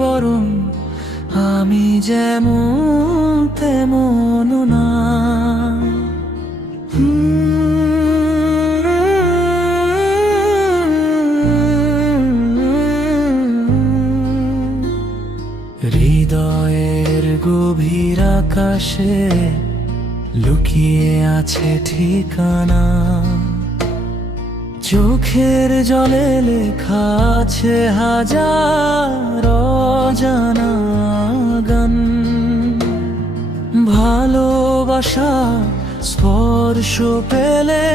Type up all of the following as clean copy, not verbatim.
বরং আমি যেমন তেমন না। হৃদয়ের গভীর আকাশে লুকিয়ে আছে ঠিকানা, চোখের জলে লেখা আছে হাজার অজানা গান। ভালোবাসা স্পর্শ পেলে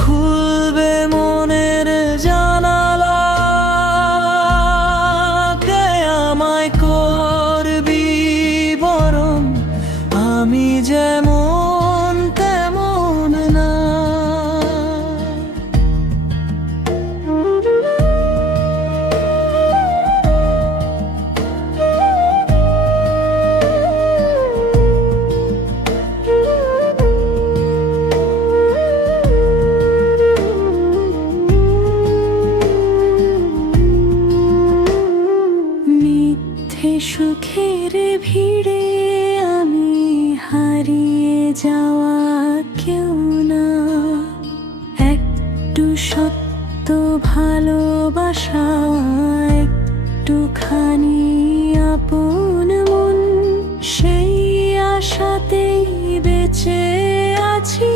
খুলবে মনের জানালা। কে আমায় করবি বরং আমি যেমন তেমন না। সুখের ভিড়ে আমি হারিয়ে যাওয়া কেউ না। একটু সত্য ভালোবাসা, একটুখানি আপন মন, সেই আশাতেই বেঁচে আছি,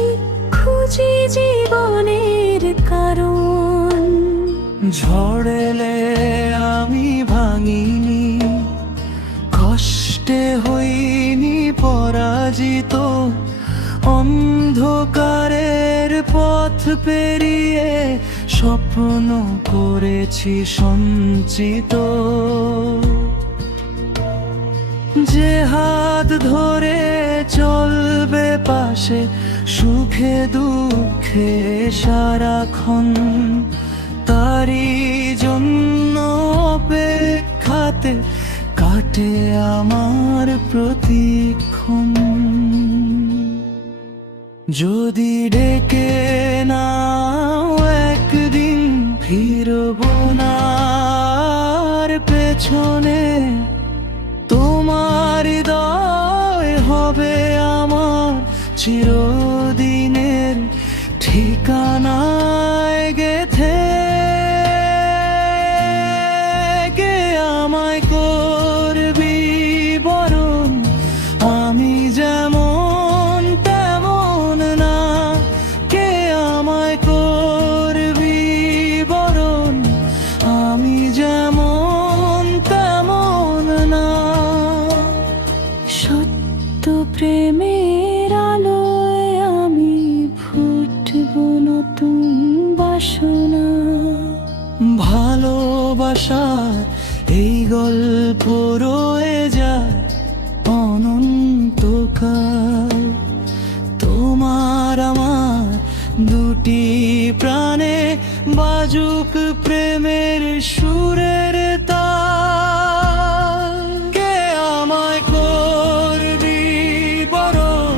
খুঁজি জীবনের কারণ। ঝড় এলে আমি ভাঙিনি, কষ্টে হইনি পরাজিত। অন্ধকারের পথ পেরিয়ে স্বপ্ন করেছি সঞ্চিত। যে হাত ধরে চলবে পাশে সুখে দুঃখে সারাক্ষণ, তারি জন্য অপেক্ষাতে কাটে আমার প্রতিক্ষণ। যদি ডেকে নাও একদিন ফিরব না আর পেছনে, তোমার হৃদয় হবে আমার চিরদিনের ঠিকানায় গেথে। কে আমায় করবি বরং আমি যেমন তেমন না। কে আমায় করবি বরং আমি যেমন তেমন না। সত্য প্রেমের আলোয় আমি ফুটব নতুন বাসনা। ভালোবাসার এই গল্প রয়ে যায় অনন্তকাল। তোমার আমার দুটি প্রাণে বাজুক প্রেমের সুরের তাল। কে আমায় করবি বরং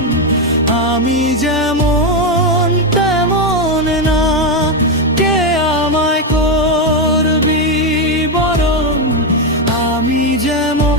আমি যেমন তেমন না। কে আমায় করবি বরং আমি যেমন